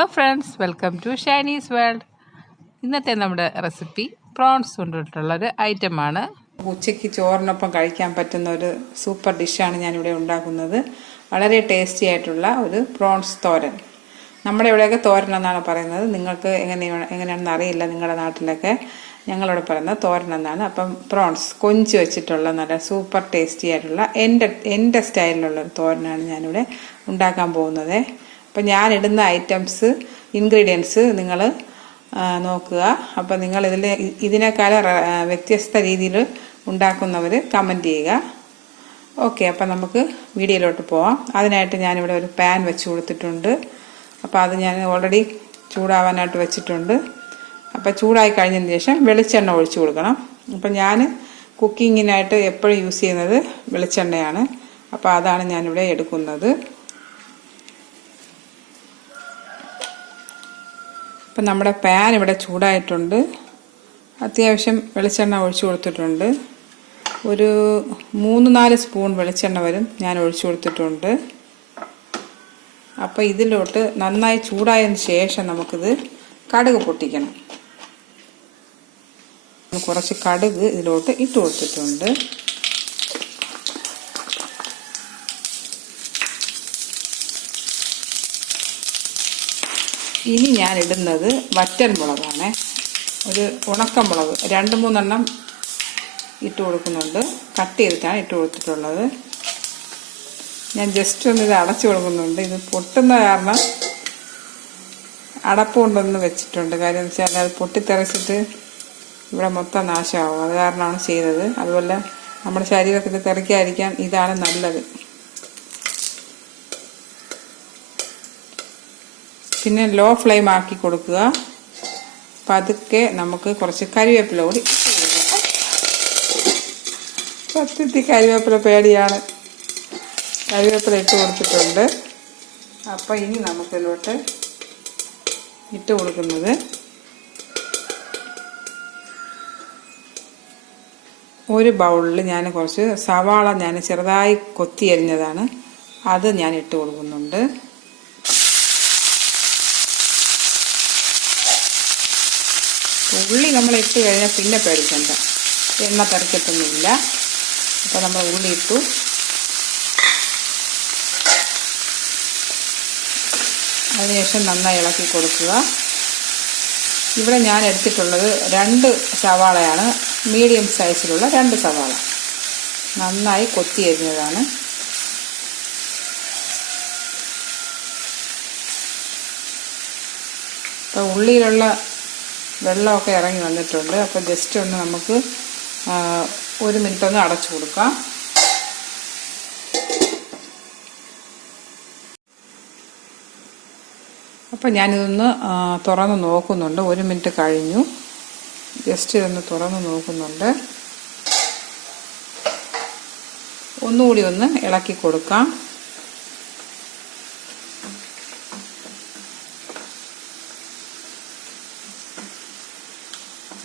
Hello friends, welcome to Shiny's world. ഇന്നത്തെ നമ്മുടെ recipe prawns കൊണ്ടിട്ടുള്ളൊരു ഐറ്റമാണ്. ഉച്ചയ്ക്ക് ചോറിനൊപ്പം കഴിക്കാൻ പറ്റുന്ന ഒരു സൂപ്പർ ഡിഷാണ് ഞാനിവിടെ ഉണ്ടാക്കുന്നത്. വളരെ ടേസ്റ്റി ആയിട്ടുള്ള ഒരു പ്രോൺസ് തോരൻ. നമ്മുടെ ഇവിടെയൊക്കെ തോരൻ എന്നാണ് പറയുന്നത്. നിങ്ങൾക്ക് എങ്ങനെയാണെന്ന് അറിയില്ല. നിങ്ങളുടെ നാട്ടിലൊക്കെ ഞങ്ങളിവിടെ പറയുന്നത് തോരൻ എന്നാണ്. അപ്പം പ്രോൺസ് കൊഞ്ച് വെച്ചിട്ടുള്ള നല്ല സൂപ്പർ ടേസ്റ്റി ആയിട്ടുള്ള എൻ്റെ സ്റ്റൈലിലുള്ളൊരു തോരനാണ് ഞാനിവിടെ ഉണ്ടാക്കാൻ പോകുന്നത്. അപ്പം ഞാനിടുന്ന ഇൻഗ്രീഡിയൻസ് നിങ്ങൾ നോക്കുക. അപ്പം നിങ്ങൾ ഇതിനേക്കാളും വ്യത്യസ്ത രീതിയിൽ ഉണ്ടാക്കുന്നവർ കമൻറ്റ് ചെയ്യുക. ഓക്കെ, അപ്പം നമുക്ക് വീഡിയോയിലോട്ട് പോവാം. അതിനായിട്ട് ഞാനിവിടെ ഒരു പാൻ വെച്ച് കൊടുത്തിട്ടുണ്ട്. അപ്പോൾ അത് ഞാൻ ഓൾറെഡി ചൂടാവാനായിട്ട് വെച്ചിട്ടുണ്ട്. അപ്പോൾ ചൂടായി കഴിഞ്ഞതിന് ശേഷം വെളിച്ചെണ്ണ ഒഴിച്ചു കൊടുക്കണം. അപ്പം ഞാൻ കുക്കിങ്ങിനായിട്ട് എപ്പോഴും യൂസ് ചെയ്യുന്നത് വെളിച്ചെണ്ണയാണ്. അപ്പോൾ അതാണ് ഞാനിവിടെ എടുക്കുന്നത്. അപ്പം നമ്മുടെ പാൻ ഇവിടെ ചൂടായിട്ടുണ്ട്. അത്യാവശ്യം വെളിച്ചെണ്ണ ഒഴിച്ചു കൊടുത്തിട്ടുണ്ട്. ഒരു 3-4 സ്പൂൺ വെളിച്ചെണ്ണ വരും ഞാൻ ഒഴിച്ചു കൊടുത്തിട്ടുണ്ട്. അപ്പോൾ ഇതിലോട്ട് നന്നായി ചൂടായതിന് ശേഷം നമുക്കിത് കടുക് പൊട്ടിക്കണം. കുറച്ച് കടുക് ഇതിലോട്ട് ഇട്ട് കൊടുത്തിട്ടുണ്ട്. ഇനി ഞാൻ ഇടുന്നത് വറ്റൽ മുളകാണ്. ഒരു ഉണക്കമുളക് 2-3 എണ്ണം ഇട്ട് കൊടുക്കുന്നുണ്ട്. കട്ട് ചെയ്തിട്ടാണ് ഇട്ട് കൊടുത്തിട്ടുള്ളത്. ഞാൻ ജസ്റ്റ് ഒന്ന് ഇത് അടച്ചു കൊടുക്കുന്നുണ്ട്. ഇത് പൊട്ടുന്ന കാരണം അടപ്പ് കൊണ്ടൊന്ന് വെച്ചിട്ടുണ്ട്. കാര്യം എന്ന് വെച്ചാൽ അത് പൊട്ടിത്തെറിച്ചിട്ട് ഇവിടെ മൊത്തം നാശമാവും. അത് കാരണമാണ് ചെയ്തത്. അതുപോലെ നമ്മുടെ ശരീരത്തിൽ തെറിക്കാതിരിക്കാൻ ഇതാണ് നല്ലത്. പിന്നെ ലോ ഫ്ലെയിം ആക്കി കൊടുക്കുക. പതുക്കെ നമുക്ക് കുറച്ച് കരിവേപ്പില കൂടി സത്യത്തിൽ കരിവേപ്പില പേടിയാണ്. കരിവേപ്പില ഇട്ട് കൊടുത്തിട്ടുണ്ട്. അപ്പോൾ ഇനി നമുക്കിതിലോട്ട് ഇട്ട് കൊടുക്കുന്നത് ഒരു ബൗളിൽ ഞാൻ കുറച്ച് സവാള ഞാൻ ചെറുതായി കൊത്തി അരിഞ്ഞതാണ്. അത് ഞാൻ ഇട്ട് കൊടുക്കുന്നുണ്ട്. ഉള്ളി നമ്മൾ ഇട്ട് കഴിഞ്ഞാൽ പിന്നെ പേടിക്കണ്ട, എണ്ണ തെറിക്കത്തൊന്നുമില്ല. അപ്പോൾ നമ്മൾ ഉള്ളി ഇട്ടു. അതിനുശേഷം നന്നായി ഇളക്കി കൊടുക്കുക. ഇവിടെ ഞാൻ എടുത്തിട്ടുള്ളത് 2 സവാളയാണ്. മീഡിയം സൈസിലുള്ള 2 സവാള നന്നായി കൊത്തി അരിഞ്ഞതാണ്. അപ്പോൾ ഉള്ളിയിലുള്ള വെള്ളമൊക്കെ ഇറങ്ങി വന്നിട്ടുണ്ട്. അപ്പോൾ ജസ്റ്റ് ഒന്ന് നമുക്ക് 1 മിനിറ്റ് ഒന്ന് അടച്ചു കൊടുക്കാം. അപ്പോൾ ഞാനിതൊന്ന് തുറന്ന് നോക്കുന്നുണ്ട്. 1 മിനിറ്റ് കഴിഞ്ഞു. ജസ്റ്റ് ഇതൊന്ന് തുറന്ന് നോക്കുന്നുണ്ട്. ഒന്നുകൂടി ഒന്ന് ഇളക്കി കൊടുക്കാം.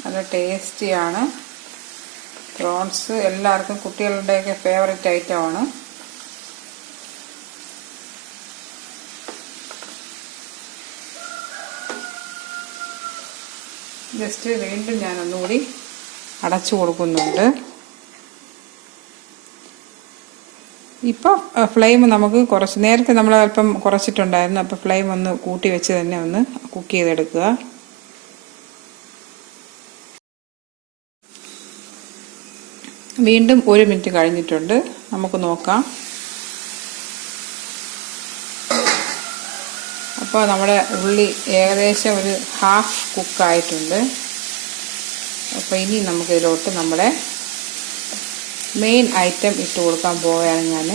നല്ല ടേസ്റ്റിയാണ് പ്രോൺസ്. എല്ലാവർക്കും കുട്ടികളുടെയൊക്കെ ഫേവറേറ്റ് ഐറ്റമാണ്. ജസ്റ്റ് വീണ്ടും ഞാൻ ഒന്നുകൂടി അടച്ചു കൊടുക്കുന്നുണ്ട്. ഇപ്പോൾ ഫ്ലെയിം നമുക്ക് നേരത്തെ നമ്മൾ അല്പം കുറച്ചിട്ടുണ്ടായിരുന്നു. അപ്പോൾ ഫ്ലെയിം ഒന്ന് കൂട്ടി വെച്ച് തന്നെ ഒന്ന് കുക്ക് ചെയ്തെടുക്കുക. വീണ്ടും 1 മിനിറ്റ് കഴിഞ്ഞിട്ടുണ്ട്. നമുക്ക് നോക്കാം. അപ്പോൾ നമ്മുടെ ഉള്ളി ഏകദേശം ഒരു ഹാഫ് കുക്കായിട്ടുണ്ട്. അപ്പോൾ ഇനി നമുക്കിതിലോട്ട് നമ്മുടെ മെയിൻ ഐറ്റം ഇട്ട് കൊടുക്കാൻ പോവുകയാണ് ഞാൻ.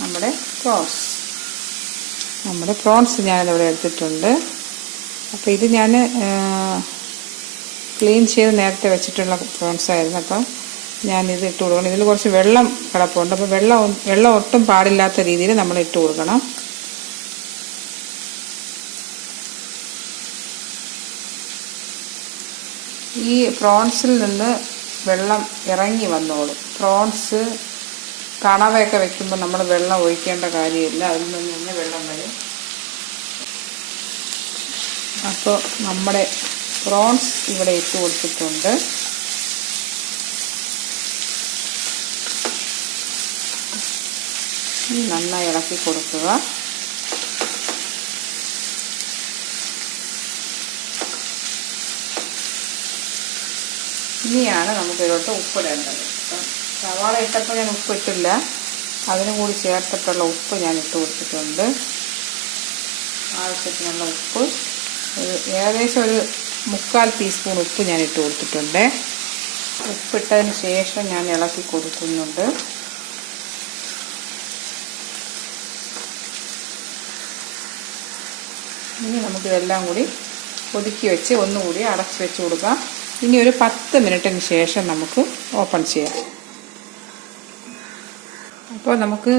നമ്മുടെ പ്രോൺസ് ഞാനിവിടെ എടുത്തിട്ടുണ്ട്. അപ്പോൾ ഇത് ഞാൻ ക്ലീൻ ചെയ്ത് നേരത്തെ വെച്ചിട്ടുള്ള പ്രോൺസ് ആയിരുന്നു. അപ്പം ഞാനിത് ഇട്ട് കൊടുക്കണം. ഇതിൽ കുറച്ച് വെള്ളം കിടപ്പുണ്ട്. അപ്പോൾ വെള്ളം ഒട്ടും പാടില്ലാത്ത രീതിയിൽ നമ്മൾ ഇട്ട് കൊടുക്കണം. ഈ പ്രോൺസിൽ നിന്ന് വെള്ളം ഇറങ്ങി വന്നോളും. പ്രോൺസ് കണവയൊക്കെ വെക്കുമ്പോൾ നമ്മൾ വെള്ളം ഒഴിക്കേണ്ട കാര്യമില്ല. അതിൽ നിന്ന് തന്നെ വെള്ളം വരും. അപ്പോൾ നമ്മുടെ പ്രോൺസ് ഇവിടെ ഇട്ട് കൊടുത്തിട്ടുണ്ട്. നന്നായി ഇളക്കി കൊടുക്കുക. ഇനിയാണ് നമുക്കിതിലോട്ട് ഉപ്പിടേണ്ടത്. സവാള ഇട്ടപ്പോൾ ഞാൻ ഉപ്പിട്ടില്ല, അതിനും കൂടി ചേർത്തിട്ടുള്ള ഉപ്പ് ഞാൻ ഇട്ട് കൊടുത്തിട്ടുണ്ട്. ആവശ്യത്തിനുള്ള ഉപ്പ് ഏകദേശം ഒരു 3/4 ടീസ്പൂൺ ഉപ്പ് ഞാൻ ഇട്ട് കൊടുത്തിട്ടുണ്ട്. ഉപ്പിട്ടതിന് ശേഷം ഞാൻ ഇളക്കി കൊടുക്കുന്നുണ്ട്. ഇനി നമുക്കിതെല്ലാം കൂടി ഒതുക്കി വെച്ച് ഒന്നുകൂടി അടച്ച് വെച്ച് കൊടുക്കാം. ഇനി ഒരു 10 മിനിറ്റിന് ശേഷം നമുക്ക് ഓപ്പൺ ചെയ്യാം. അപ്പോൾ നമുക്ക്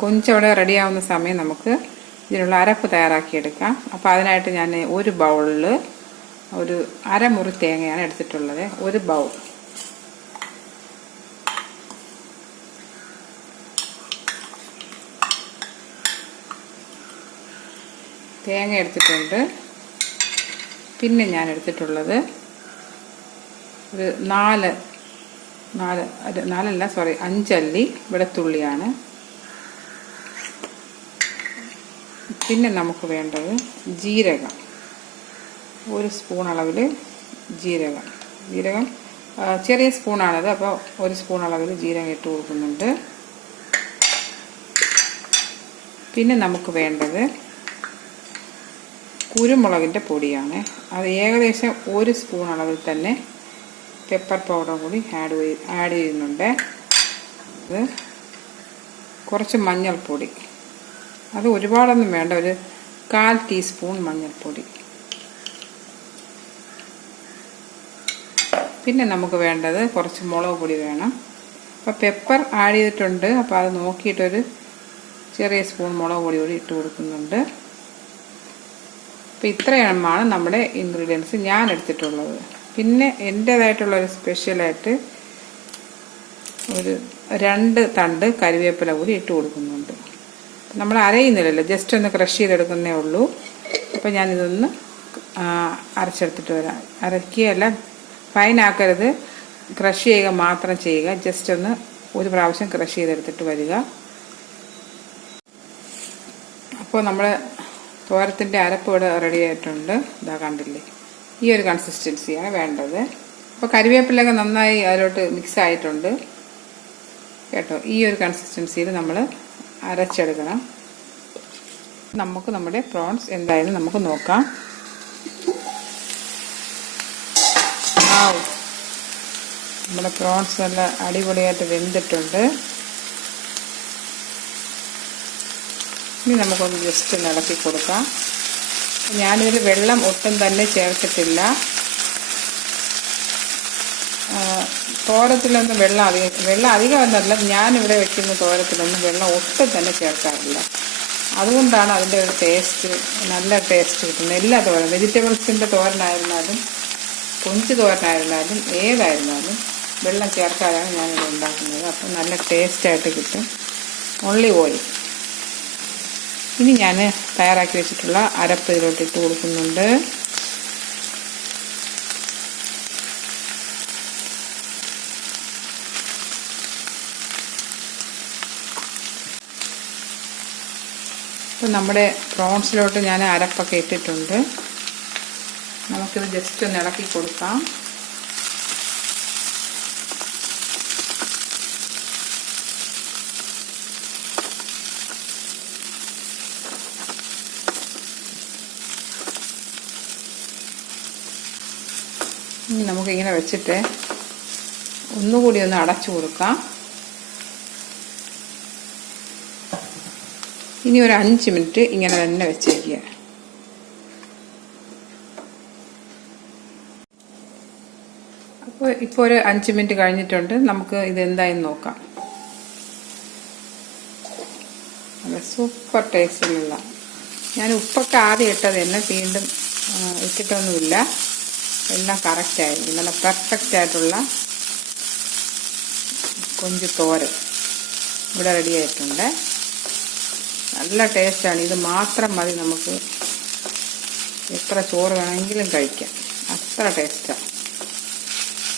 കൊഞ്ചവിടെ റെഡിയാവുന്ന സമയം നമുക്ക് ഇതിനുള്ള അരപ്പ് തയ്യാറാക്കിയെടുക്കാം. അപ്പോൾ അതിനായിട്ട് ഞാൻ ഒരു ബൗളിൽ ഒരു അരമുറി തേങ്ങയാണ് എടുത്തിട്ടുള്ളത്. ഒരു ബൗൾ തേങ്ങ എടുത്തിട്ടുണ്ട്. പിന്നെ ഞാൻ എടുത്തിട്ടുള്ളത് ഒരു 5 അല്ലി വെളുത്തുള്ളിയാണ്. പിന്നെ നമുക്ക് വേണ്ടത് ജീരകം, 1 സ്പൂൺ അളവിൽ ജീരകം ചെറിയ സ്പൂണാണത്, അപ്പോൾ 1 സ്പൂൺ അളവിൽ ജീരകം ഇട്ട് കൊടുക്കുന്നുണ്ട്. പിന്നെ നമുക്ക് വേണ്ടത് കുരുമുളകിൻ്റെ പൊടിയാണ്. അത് ഏകദേശം 1 സ്പൂൺ അളവിൽ തന്നെ പെപ്പർ പൗഡർ കൂടി ആഡ് ചെയ്യുന്നുണ്ട്. അത് കുറച്ച് മഞ്ഞൾപ്പൊടി, അത് ഒരുപാടൊന്നും വേണ്ട, ഒരു 1/4 ടീസ്പൂൺ മഞ്ഞൾപ്പൊടി. പിന്നെ നമുക്ക് വേണ്ടത് കുറച്ച് മുളക് പൊടി വേണം. അപ്പോൾ പെപ്പർ ആഡ് ചെയ്തിട്ടുണ്ട്, അപ്പോൾ അത് നോക്കിയിട്ടൊരു ചെറിയ സ്പൂൺ മുളക് പൊടി കൂടി ഇട്ട് കൊടുക്കുന്നുണ്ട്. അപ്പോൾ ഇത്രയുമാണ് നമ്മുടെ ഇൻഗ്രീഡിയൻസ് ഞാൻ എടുത്തിട്ടുള്ളത്. പിന്നെ എൻ്റേതായിട്ടുള്ളൊരു സ്പെഷ്യലായിട്ട് ഒരു 2 തണ്ട് കരിവേപ്പില കൂടി ഇട്ട് കൊടുക്കുന്നുണ്ട്. നമ്മൾ അരയുന്നില്ലല്ലോ, ജസ്റ്റ് ഒന്ന് ക്രഷ് ചെയ്തെടുക്കുന്നേ ഉള്ളൂ. അപ്പോൾ ഞാനിതൊന്ന് അരച്ചെടുത്തിട്ട് വരാം. അരക്കുകയല്ല, ഫൈനാക്കരുത്, ക്രഷ് ചെയ്യുക മാത്രം ചെയ്യുക. ജസ്റ്റ് ഒന്ന് ഒരു പ്രാവശ്യം ക്രഷ് ചെയ്തെടുത്തിട്ട് വരിക. അപ്പോൾ നമ്മൾ തോരത്തിൻ്റെ അരപ്പ് ഇവിടെ റെഡി ആയിട്ടുണ്ട്. ഇതാ കണ്ടില്ലേ, ഈ ഒരു കൺസിസ്റ്റൻസിയാണ് വേണ്ടത്. അപ്പോൾ കരിവേപ്പിലൊക്കെ നന്നായി അതിലോട്ട് മിക്സ് ആയിട്ടുണ്ട് കേട്ടോ. ഈ ഒരു കൺസിസ്റ്റൻസിയിൽ നമ്മൾ അരച്ചെടുക്കണം. നമുക്ക് നമ്മുടെ പ്രോൺസ് എന്തായാലും നമുക്ക് നോക്കാം. നമ്മുടെ പ്രോൺസ് നല്ല അടിപൊളിയായിട്ട് വെന്തിട്ടുണ്ട്. ഇനി നമുക്കൊന്ന് ജസ്റ്റ് ഇളക്കി കൊടുക്കാം. ഞാനൊരു വെള്ളം ഒട്ടും തന്നെ ചേർത്തിട്ടില്ല. തോരത്തിലൊന്നും വെള്ളം അധികം എന്നല്ല, ഞാനിവിടെ വെക്കുന്ന തോരത്തിലൊന്നും വെള്ളം ഒട്ടും തന്നെ ചേർക്കാറില്ല. അതുകൊണ്ടാണ് അതിൻ്റെ ഒരു ടേസ്റ്റ്, നല്ല ടേസ്റ്റ് കിട്ടുന്നത്. എല്ലാ തോരൻ, വെജിറ്റബിൾസിൻ്റെ തോരനായിരുന്നാലും കൊഞ്ച് തോരനായിരുന്നാലും ഏതായിരുന്നാലും വെള്ളം ചേർക്കാതാണ് ഞാനിവിടെ ഉണ്ടാക്കുന്നത്. അപ്പം നല്ല ടേസ്റ്റായിട്ട് കിട്ടും. Only oil. ഇനി ഞാൻ തയ്യാറാക്കി വെച്ചിട്ടുള്ള അരപ്പ് ഇതിലോട്ട് ഇട്ട് കൊടുക്കുന്നുണ്ട്. അപ്പോൾ നമ്മുടെ പ്രോൺസിലോട്ട് ഞാൻ അരപ്പൊക്കെ ഇട്ടിട്ടുണ്ട്. നമുക്കിത് ജസ്റ്റ് ഒന്ന് ഇളക്കി കൊടുക്കാം. ഇനി നമുക്കിങ്ങനെ വെച്ചിട്ട് ഒന്നുകൂടി ഒന്ന് അടച്ചു കൊടുക്കാം. ഇനി ഒരു 5 മിനിറ്റ് ഇങ്ങനെ തന്നെ വെച്ചേക്കുക. ഇപ്പോൾ ഒരു 5 മിനിറ്റ് കഴിഞ്ഞിട്ടുണ്ട്. നമുക്ക് ഇത് എന്തായെന്ന് നോക്കാം. നല്ല സൂപ്പർ ടേസ്റ്റിലുള്ള, ഞാൻ ഉപ്പൊക്കെ ആദ്യം ഇട്ടത് തന്നെ, വീണ്ടും ഇട്ടിട്ടൊന്നുമില്ല. എല്ലാം കറക്റ്റായിരുന്നു. നല്ല പെർഫെക്റ്റ് ആയിട്ടുള്ള കൊഞ്ച് തോരൻ ഇവിടെ റെഡി ആയിട്ടുണ്ട്. നല്ല ടേസ്റ്റാണ്. ഇത് മാത്രം മതി നമുക്ക് എത്ര ചോറ് വേണമെങ്കിലും കഴിക്കാം, അത്ര ടേസ്റ്റാണ്.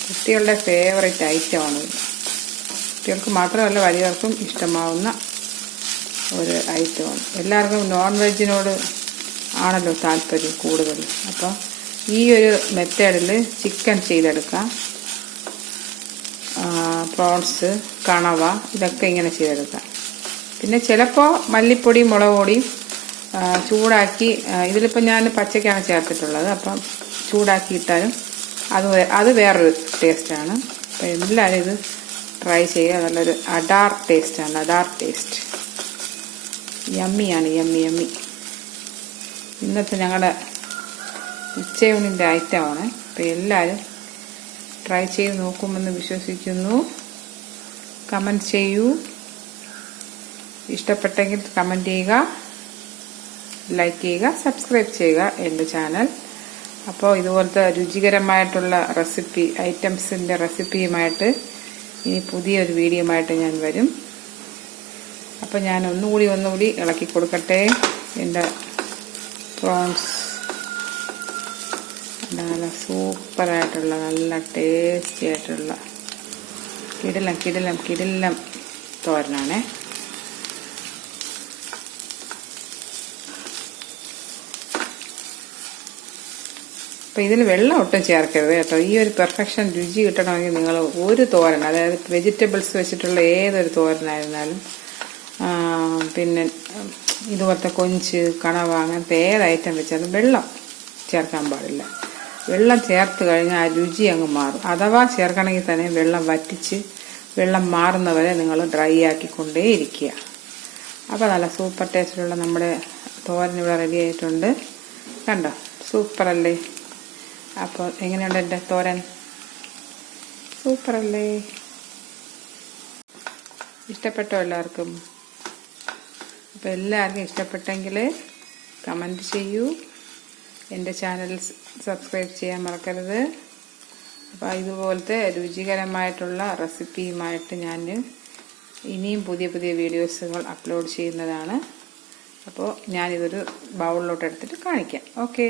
കുട്ടികളുടെ ഫേവറേറ്റ് ഐറ്റമാണ് ഇത്. കുട്ടികൾക്ക് മാത്രമല്ല വലിയവർക്കും ഇഷ്ടമാവുന്ന ഒരു ഐറ്റമാണ്. എല്ലാവർക്കും നോൺ വെജിനോട് ആണല്ലോ താല്പര്യം കൂടുതൽ. അപ്പോൾ ഈ ഒരു മെത്തേഡിൽ ചിക്കൻ ചെയ്തെടുക്കാം. പ്രോൺസ്, കണവ, ഇതൊക്കെ ഇങ്ങനെ ചെയ്തെടുക്കാം. പിന്നെ ചിലപ്പോൾ മല്ലിപ്പൊടി, മുളക് പൊടിയും ചൂടാക്കി, ഇതിലിപ്പോൾ ഞാൻ പച്ചക്കാണ് ചേർത്തിട്ടുള്ളത്, അപ്പം ചൂടാക്കിയിട്ടാലും അത് വേറൊരു ടേസ്റ്റാണ്. അപ്പോൾ എല്ലാവരും ഇത് ട്രൈ ചെയ്യുക. നല്ലൊരു അഡാർ ടേസ്റ്റാണ്, അഡാർ ടേസ്റ്റ്. യമ്മിയാണ്, യമ്മി. ഇന്നത്തെ ഞങ്ങളുടെ ഉച്ചയൂണിൻ്റെ ഐറ്റമാണ്. അപ്പോൾ എല്ലാവരും ട്രൈ ചെയ്ത് നോക്കുമെന്ന് വിശ്വസിക്കുന്നു. കമൻറ്റ് ചെയ്യൂ. ഇഷ്ടപ്പെട്ടെങ്കിൽ കമൻറ്റ് ചെയ്യുക, ലൈക്ക് ചെയ്യുക, സബ്സ്ക്രൈബ് ചെയ്യുക എൻ്റെ ചാനൽ. അപ്പോൾ ഇതുപോലത്തെ രുചികരമായിട്ടുള്ള ഐറ്റംസിൻ്റെ റെസിപ്പിയുമായിട്ട് ഇനി പുതിയൊരു വീഡിയോയുമായിട്ട് ഞാൻ വരും. അപ്പോൾ ഞാൻ ഒന്നുകൂടി ഇളക്കി കൊടുക്കട്ടെ. എൻ്റെ പ്രോൺസ് നല്ല സൂപ്പറായിട്ടുള്ള, നല്ല ടേസ്റ്റി ആയിട്ടുള്ള കിടിലം തോരനാണേ. അപ്പോൾ ഇതിൽ വെള്ളം ഒട്ടും ചേർക്കരുത് കേട്ടോ. ഈ ഒരു പെർഫെക്ഷൻ രുചി കിട്ടണമെങ്കിൽ നിങ്ങൾ ഒരു തോരൻ, അതായത് വെജിറ്റബിൾസ് വെച്ചിട്ടുള്ള ഏതൊരു തോരനായിരുന്നാലും, പിന്നെ ഇതുപോലത്തെ കൊഞ്ച്, കണവ, അങ്ങനത്തെ ഏത് ഐറ്റം വെച്ചാലും വെള്ളം ചേർക്കാൻ പാടില്ല. വെള്ളം ചേർത്ത് കഴിഞ്ഞാൽ ആ രുചി അങ്ങ് മാറും. അഥവാ ചേർക്കണമെങ്കിൽ തന്നെ വെള്ളം വറ്റിച്ച് വെള്ളം മാറുന്നവരെ നിങ്ങൾ ഡ്രൈ ആക്കിക്കൊണ്ടേ ഇരിക്കുക. അപ്പോൾ നല്ല സൂപ്പർ ടേസ്റ്റിലുള്ള നമ്മുടെ തോരൻ ഇവിടെ റെഡി ആയിട്ടുണ്ട്. കണ്ടോ, സൂപ്പറല്ലേ? അപ്പോൾ എങ്ങനെയുണ്ട് എൻ്റെ തോരൻ? സൂപ്പറല്ലേ? ഇഷ്ടപ്പെട്ടോ എല്ലാവർക്കും? അപ്പോൾ എല്ലാവർക്കും ഇഷ്ടപ്പെട്ടെങ്കിൽ കമൻറ്റ് ചെയ്യൂ. എൻ്റെ ചാനൽ സബ്സ്ക്രൈബ് ചെയ്യാൻ മറക്കരുത്. അപ്പോൾ ഇതുപോലത്തെ രുചികരമായിട്ടുള്ള റെസിപ്പിയുമായിട്ട് ഞാൻ ഇനിയും പുതിയ വീഡിയോസുകൾ അപ്ലോഡ് ചെയ്യുന്നതാണ്. അപ്പോൾ ഞാനിതൊരു ബൗളിലോട്ട് എടുത്തിട്ട് കാണിക്കാം. ഓക്കെ.